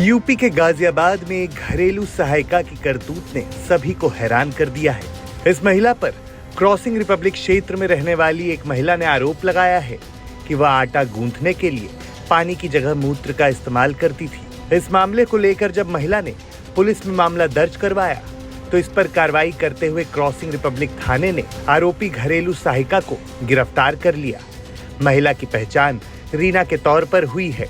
UP के गाजियाबाद में एक घरेलू सहायिका की करतूत ने सभी को हैरान कर दिया है। इस महिला पर क्रॉसिंग रिपब्लिक क्षेत्र में रहने वाली एक महिला ने आरोप लगाया है कि वह आटा गूंथने के लिए पानी की जगह मूत्र का इस्तेमाल करती थी। इस मामले को लेकर जब महिला ने पुलिस में मामला दर्ज करवाया तो इस पर कार्रवाई करते हुए क्रॉसिंग रिपब्लिक थाने ने आरोपी घरेलू सहायिका को गिरफ्तार कर लिया। महिला की पहचान रीना के तौर पर हुई है।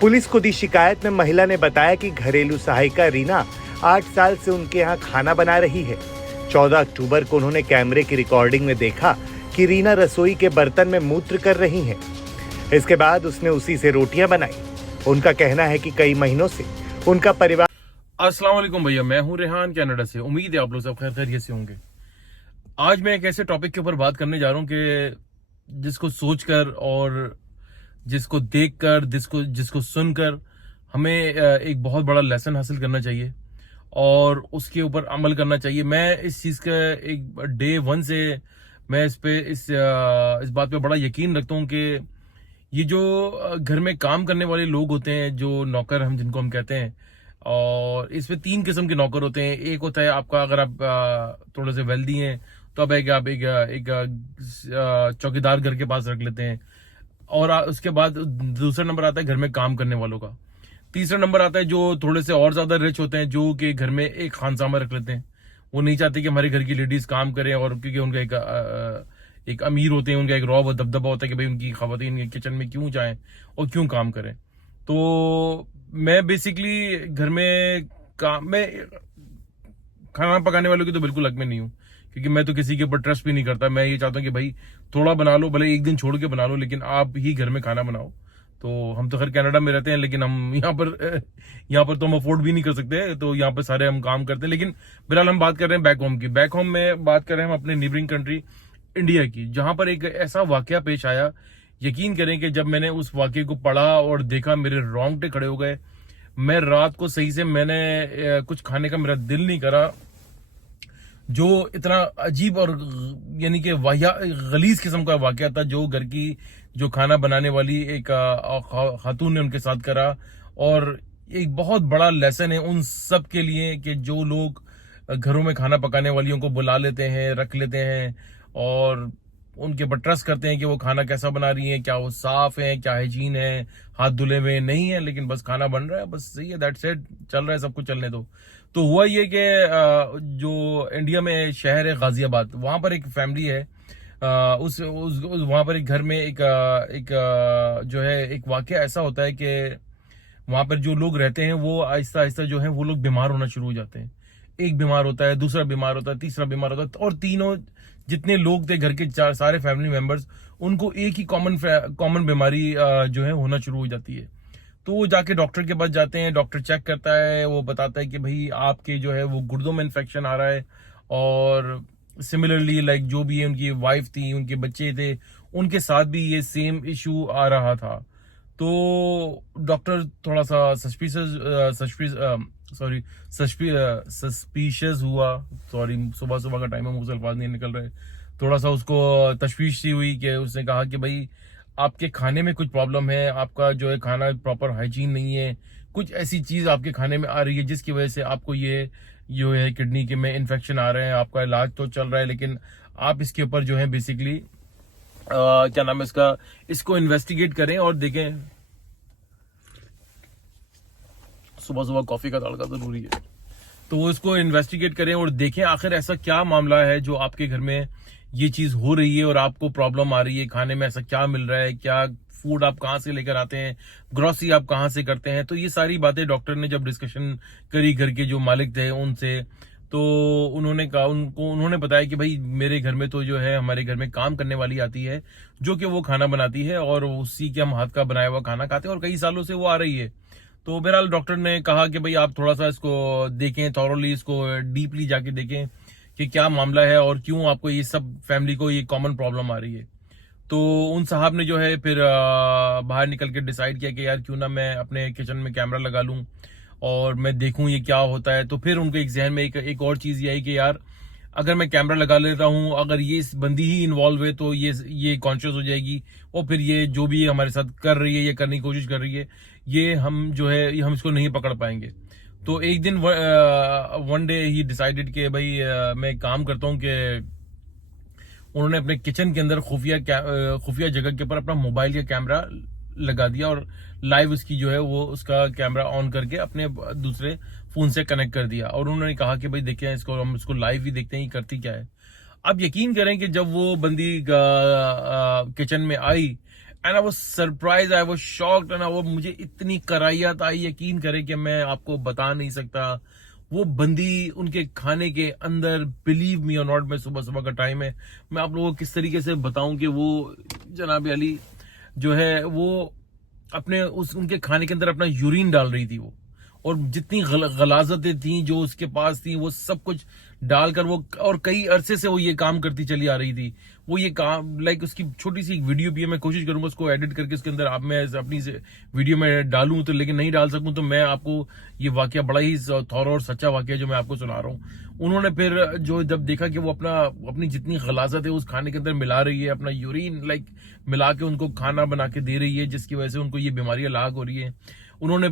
पुलिस को दी शिकायत में महिला ने बताया कि घरेलू सहायिका रीना 8 साल से उनके यहाँ खाना बना रही है। 14 अक्टूबर को उन्होंने कैमरे की रिकॉर्डिंग में देखा कि रीना रसोई के बर्तन में मूत्र कर रही हैं। इसके बाद उसने उसी से रोटियां बनाई। उनका कहना है कि कई महीनों से उनका परिवार। अस्सलाम वालेकुम भैया, मैं हूं रेहान कनाडा से। उम्मीद है आप लोग सब खैरियत से होंगे। आज मैं एक ऐसे टॉपिक के ऊपर बात करने जा रहा हूं कि जिसको सोचकर और जिसको देखकर जिसको सुनकर हमें एक बहुत बड़ा लेसन हासिल करना चाहिए और उसके ऊपर अमल करना चाहिए। मैं इस चीज़ का एक डे 1 से मैं इस बात पे बड़ा यकीन रखता हूँ कि ये जो घर में काम करने वाले लोग होते हैं, जो नौकर जिनको हम कहते हैं, और इसमें 3 किस्म के नौकर होते हैं। एक होता है आपका, अगर आप थोड़े से वेल्दी हैं तो आप एक चौकीदार घर के पास रख लेते हैं, और उसके बाद दूसरा नंबर आता है घर में काम करने वालों का। तीसरा नंबर आता है जो थोड़े से और ज्यादा रिच होते हैं, जो कि घर में एक खानसामा रख लेते हैं। वो नहीं चाहते कि हमारे घर की लेडीज काम करें, और क्योंकि उनका एक अमीर होते हैं, उनका एक रौब दबदबा होता है कि भाई उनकी खवातीन किचन में क्यों जाएं और क्यों काम करें। तो मैं बेसिकली घर में खाना पकाने वालों की तो बिल्कुल हक में नहीं हूँ, क्योंकि मैं तो किसी के ऊपर ट्रस्ट भी नहीं करता। मैं ये चाहता हूँ कि भाई थोड़ा बना लो, भले एक दिन छोड़ के बना लो, लेकिन आप ही घर में खाना बनाओ। तो हम तो खैर कनाडा में रहते हैं, लेकिन हम यहाँ पर तो हम अफोर्ड भी नहीं कर सकते, तो यहाँ पर सारे हम काम करते हैं। लेकिन फिलहाल हम बात कर रहे हैं बैक होम की। बैक होम में बात कर रहे हैं हम अपने नेबरिंग कंट्री इंडिया की, जहां पर एक ऐसा वाकया पेश आया। यकीन करें कि जब मैंने उस वाकये को पढ़ा और देखा, मेरे रोंगटे खड़े हो गए। मैं रात को सही से मैंने कुछ खाने का मेरा दिल नहीं करा। जो इतना अजीब और यानी कि गलीज किस्म का वाकया था, जो घर की जो खाना बनाने वाली एक खातून ने उनके साथ करा। और एक बहुत बड़ा लेसन है उन सब के लिए कि जो लोग घरों में खाना पकाने वालियों को बुला लेते हैं, रख लेते हैं, और उनके ऊपर ट्रस्ट करते हैं कि वो खाना कैसा बना रही है, क्या वो साफ है, क्या हाइजीन है, हाथ धुले हुए नहीं है, लेकिन बस खाना बन रहा है, बस सही है, दैट्स इट, चल रहा है, सब कुछ चलने दो। तो हुआ ये कि जो इंडिया में शहर है गाजियाबाद, वहां पर एक फैमिली है। वहां पर एक घर में जो है एक वाकया ऐसा होता है कि वहां पर जो लोग रहते हैं वो आहिस्ता आहिस्ता जो है वो लोग बीमार होना शुरू हो जाते हैं। एक बीमार होता है, दूसरा बीमार होता है, तीसरा बीमार होता है, और तीनों जितने लोग थे घर के सारे फैमिली मेंबर्स, उनको एक ही कॉमन बीमारी जो है होना शुरू हो जाती है। तो वो जाके डॉक्टर के पास जाते हैं, डॉक्टर चेक करता है, वो बताता है कि भाई आपके जो है वो गुर्दों में इन्फेक्शन आ रहा है, और सिमिलरली लाइक जो भी है, उनकी वाइफ थी, उनके बच्चे थे, उनके साथ भी ये सेम इशू आ रहा था। तो डॉक्टर थोड़ा सा सस्पिशियस हुआ। सॉरी, सुबह सुबह का टाइम है, मुंह से अल्फाज नहीं निकल रहे। थोड़ा सा उसको तशवीश सी हुई कि उसने कहा कि भाई आपके खाने में कुछ प्रॉब्लम है, आपका जो है खाना प्रॉपर हाइजीन नहीं है, कुछ ऐसी चीज आपके खाने में आ रही है जिसकी वजह से आपको ये जो है किडनी के में इन्फेक्शन आ रहे हैं। आपका इलाज तो चल रहा है, लेकिन आप इसके ऊपर जो है बेसिकली क्या नाम है इसको इन्वेस्टिगेट करें और देखें। सुबह सुबह कॉफी का तड़का जरूरी है, तो वो इसको इन्वेस्टिगेट करें और देखें आखिर ऐसा क्या मामला है जो आपके घर में ये चीज हो रही है और आपको प्रॉब्लम आ रही है। खाने में ऐसा क्या मिल रहा है, क्या फूड आप कहाँ से लेकर आते हैं, ग्रोसरी आप कहाँ से करते हैं। तो ये सारी बातें डॉक्टर ने जब डिस्कशन करी घर के जो मालिक थे उनसे, तो उन्होंने बताया कि भाई मेरे घर में तो जो है, हमारे घर में काम करने वाली आती है जो कि वो खाना बनाती है, और उसी के हम हाथ का बनाया हुआ खाना खाते हैं, और कई सालों से वो आ रही है। तो बहरहाल डॉक्टर ने कहा कि भाई आप थोड़ा सा इसको देखें, थॉरोली इसको डीपली जाके देखें कि क्या मामला है और क्यों आपको ये सब फैमिली को ये कॉमन प्रॉब्लम आ रही है। तो उन साहब ने जो है फिर बाहर निकल के डिसाइड किया कि यार क्यों ना मैं अपने किचन में कैमरा लगा लूं और मैं देखूं ये क्या होता है। तो फिर उनके एक जहन में एक और चीज ये आई कि यार अगर मैं कैमरा लगा लेता हूँ, अगर ये इस बंदी ही इन्वॉल्व है तो ये कॉन्शियस हो जाएगी और फिर ये जो भी हमारे साथ कर रही है या करने की कोशिश कर रही है, ये हम जो है ये हम इसको नहीं पकड़ पाएंगे। तो एक दिन वन डे ही डिसाइडेड कि भाई मैं काम करता हूँ कि उन्होंने अपने किचन के अंदर खुफिया जगह के ऊपर अपना मोबाइल का कैमरा लगा दिया और लाइव उसकी जो है वो उसका कैमरा ऑन करके अपने दूसरे फोन से कनेक्ट कर दिया और उन्होंने कहा कि भाई देखिए इसको, हम इसको लाइव ही देखते हैं ये करती क्या है। अब यकीन करें कि जब वो बंदी किचन में आई and I was surprise, I was shocked and वो मुझे इतनी कराहियत आई, यकीन करें कि मैं आपको बता नहीं सकता। वो बंदी उनके खाने के अंदर, बिलीव मी और नॉट, मैं सुबह सुबह का टाइम है, मैं आप लोगों को किस तरीके से बताऊं कि वो जनाब अली जो है वो अपने उनके खाने के अंदर अपना यूरिन डाल रही थी वो, और जितनी गलाजतें थी जो उसके पास थी वो सब कुछ डालकर वो, और कई अरसे से वो ये काम करती चली आ रही थी। वो ये काम लाइक उसकी छोटी सी एक वीडियो भी है, मैं कोशिश करूंगा उसको एडिट करके उसके अंदर आप मैं अपनी वीडियो में डालूं, तो लेकिन नहीं डाल सकूं, तो मैं आपको ये वाकया बड़ा ही थोड़ा और सच्चा वाकया जो मैं आपको सुना रहा हूँ। उन्होंने फिर जो जब देखा कि वो अपनी जितनी गलाजत है उस खाने के अंदर मिला रही है, अपना यूरिन लाइक मिला के उनको खाना बना के दे रही है, जिसकी वजह से उनको ये बीमारियां लाग हो रही है, उन्होंने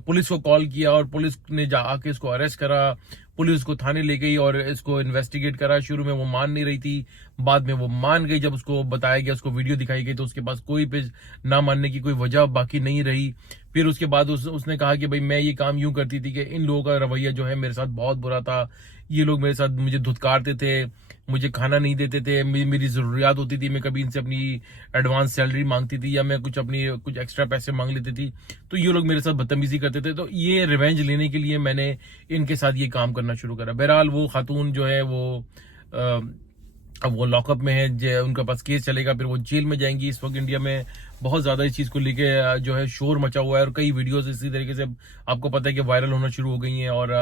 पुलिस को कॉल किया और पुलिस ने जाके इसको अरेस्ट करा। पुलिस को थाने ले गई और इसको इन्वेस्टिगेट करा। शुरू में वो मान नहीं रही थी, बाद में वो मान गई। जब उसको बताया गया, उसको वीडियो दिखाई गई, तो उसके पास कोई पे ना मानने की कोई वजह बाकी नहीं रही। फिर उसके बाद उसने कहा कि भाई मैं ये काम यूं करती थी कि इन लोगों का रवैया जो है मेरे साथ बहुत बुरा था, ये लोग मेरे साथ मुझे धुतकारते थे, मुझे खाना नहीं देते थे, मेरी जरूरियात होती थी, मैं कभी इनसे अपनी एडवांस सैलरी मांगती थी या मैं कुछ एक्स्ट्रा पैसे मांग लेती थी, तो ये लोग मेरे साथ बदतमीजी करते थे। तो ये रिवेंज लेने के लिए मैंने इनके साथ ये काम करना शुरू करा। बहरहाल वो खातून जो है वो अब वो लॉकअप में है, उनका पास केस चलेगा, फिर वो जेल में जाएंगी। इस वक्त इंडिया में बहुत ज्यादा इस चीज को लेके जो है शोर मचा हुआ है और कई वीडियोस इसी तरीके से आपको पता है कि वायरल होना शुरू हो गई हैं। और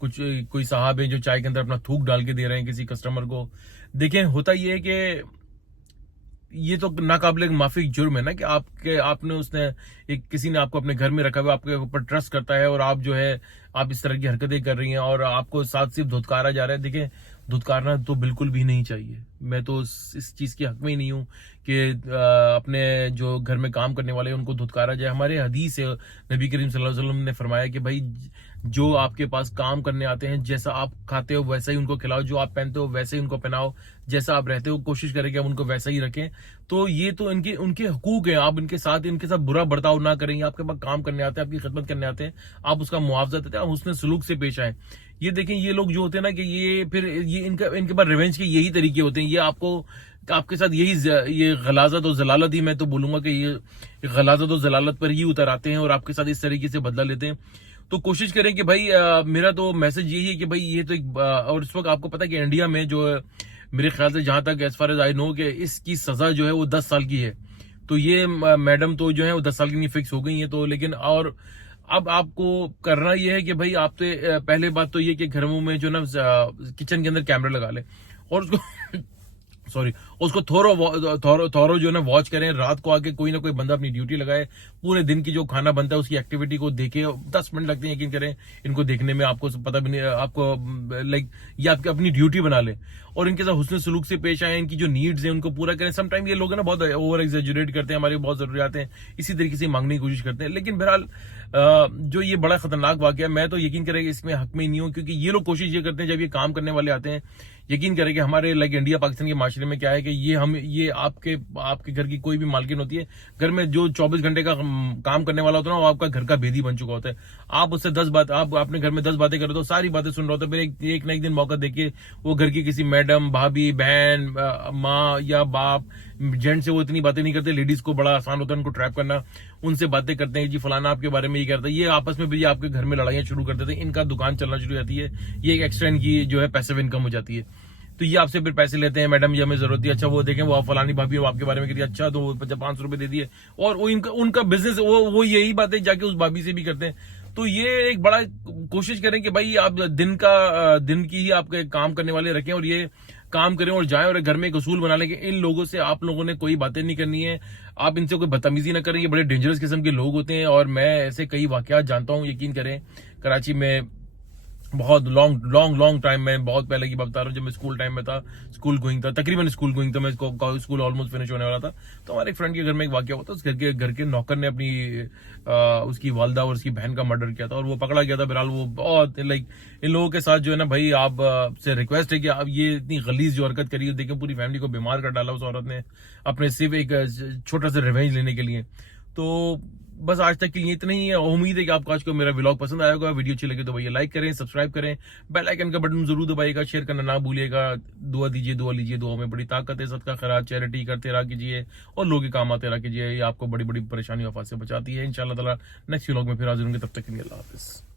कोई साहब है जो चाय के अंदर अपना थूक डाल के दे रहे हैं किसी कस्टमर को। देखें, होता ये है कि ये तो नाकाबिले माफी जुर्म है ना कि आपने किसी ने आपको अपने घर में रखा हुआ, आपके ऊपर ट्रस्ट करता है और आप जो है आप इस तरह की हरकतें कर रही हैं और आपको साथ सिर्फ धुतकारा जा रहा है। देखें, धुतकारना तो बिल्कुल भी नहीं चाहिए। मैं तो इस चीज की हक में ही नहीं हूं कि अपने जो घर में काम करने वाले हैं उनको धुतकारा जाए। हमारे हदीस है, नबी करीम सल्लल्लाहु अलैहि वसल्लम ने फरमाया कि भाई जो आपके पास काम करने आते हैं, जैसा आप खाते हो वैसा ही उनको खिलाओ, जो आप पहनते हो वैसे ही उनको पहनाओ, जैसा आप रहते हो कोशिश करें कि आप उनको वैसा ही रखें। तो ये तो उनके हकूक हैं, आप इनके साथ बुरा बर्ताव ना करें। आपके पास काम करने आते हैं, आपकी खिदमत करने आते हैं, आप उसका मुआवजा देते हैं, उसने सलूक से पेश आए। ये देखें, ये लोग जो होते हैं ना कि ये इनके पास रिवेंज के यही तरीके होते हैं। ये आपके साथ ये गलाजत और जलालत ही, मैं तो बोलूंगा कि ये गलाजत और जलालत पर ही उतर आते हैं और आपके साथ इस तरीके से बदला लेते हैं। तो कोशिश करें कि भाई मेरा तो मैसेज यही है कि भाई ये तो और इस वक्त आपको पता है कि इंडिया में जो मेरे ख्याल से जहां तक as far as I know कि इसकी सजा जो है वो 10 साल की है। तो ये मैडम तो जो है वो 10 साल की नहीं फिक्स हो गई है। तो लेकिन और अब आपको करना यह है कि भाई आप तो पहले बात तो ये कि घरों में जो ना किचन के अंदर कैमरा लगा ले और उसको सॉरी उसको थोरो जो ना वॉच करें। रात को आके कोई ना कोई बंदा अपनी ड्यूटी लगाए, पूरे दिन की जो खाना बनता है उसकी एक्टिविटी को देखे। 10 मिनट लगते हैं, यकीन करें इनको देखने में, आपको पता भी नहीं, आपको लाइक ये आपकी अपनी ड्यूटी बना ले और इनके साथ हुस्न सलूक से पेश आए, इनकी जो नीड्स हैं उनको पूरा करें। समटाइम ये लोग है ना बहुत ओवर एग्जेजुरेट करते हैं, हमारी बहुत जरूरियात हैं इसी तरीके से मांगने की कोशिश करते हैं। लेकिन बहरहाल जो ये बड़ा खतरनाक वाकया, मैं तो यकीन करें इसमें हक में ही नहीं हूं, क्योंकि ये लोग कोशिश ये करते हैं जब ये काम करने वाले आते हैं, यकीन करें कि हमारे लाइक इंडिया पाकिस्तान के माशरे में क्या है कि ये आपके घर की कोई भी मालकिन होती है, घर में जो 24 घंटे का काम करने वाला होता है ना, वो आपका घर का भेदी बन चुका होता है। आप उससे 10 बात, आप अपने घर में 10 बातें कर रहे हो, सारी बातें सुन रहे होते, फिर एक ना एक दिन मौका देखिए वो घर की किसी मैडम, भाभी, बहन, माँ या बाप, जेंट से वो इतनी बातें नहीं करते। लेडीज को बड़ा आसान होता है उनको ट्रैप करना, उनसे बातें करते हैं जी फलाना आपके बारे में ये करता है, ये आपस में भी आपके घर में लड़ाइयां शुरू कर देते हैं, इनका दुकान चलना शुरू हो जाती है, ये एक एक्स्ट्रा इनकी जो है पैसिव इनकम हो जाती है। तो ये आपसे फिर पैसे लेते हैं, मैडम ये हमें जरूरत है, अच्छा वो देखें वो फलानी भाभी वो आपके बारे में कहती है, अच्छा तो 500 दे दिए, और वो उनका बिजनेस वो यही बातें जाके उस भाभी से भी करते हैं। तो ये एक बड़ा कोशिश करें कि भाई आप दिन की ही आपके काम करने वाले रखें और ये काम करें और जाएं और घर में एक उसूल बना लें कि इन लोगों से आप लोगों ने कोई बातें नहीं करनी है, आप इनसे कोई बदतमीजी ना करें। ये बड़े डेंजरस किस्म के लोग होते हैं और मैं ऐसे कई वाकयात जानता हूं, यकीन करें। कराची में बहुत लॉन्ग टाइम में, बहुत पहले की बात बता रहा हूँ, जब मैं स्कूल टाइम में था, स्कूल गोइंग था, तकरीबन स्कूल गोइंग था, मैं स्कूल ऑलमोस्ट फिनिश होने वाला था, तो हमारे एक फ्रेंड के घर में एक वाकया हुआ था। उस घर के नौकर ने अपनी उसकी वालदा और उसकी बहन का मर्डर किया था और वो पकड़ा गया था। बहरहाल वो बहुत लाइक इन लोगों के साथ जो है ना भाई, आप से रिक्वेस्ट है कि आप ये इतनी गलीज जो हरकत करी, देखें पूरी फैमिली को बीमार कर डाला उस औरत ने अपने सिर्फ एक छोटा सा रिवेंज लेने के लिए। तो बस आज तक के लिए इतना ही है। उम्मीद है कि आपको आज को मेरा व्लॉग पसंद आया होगा। वीडियो अच्छी लगे तो भैया लाइक करें, सब्सक्राइब करें, बेल आइकन का बटन जरूर दबाइएगा, शेयर करना ना भूलिएगा। दुआ दीजिए, दुआ लीजिए, दुआ में बड़ी ताकत है। सदका खैरात चैरिटी करते रहा कीजिए और लोगों के काम आते रहा कीजिए। ये आपको बड़ी बड़ी परेशानी आफत से बचाती है। इंशाल्लाह ताला नेक्स्ट व्लॉग में फिर हाजिर होंगे, तब तक के लिए अल्लाह हाफिज़।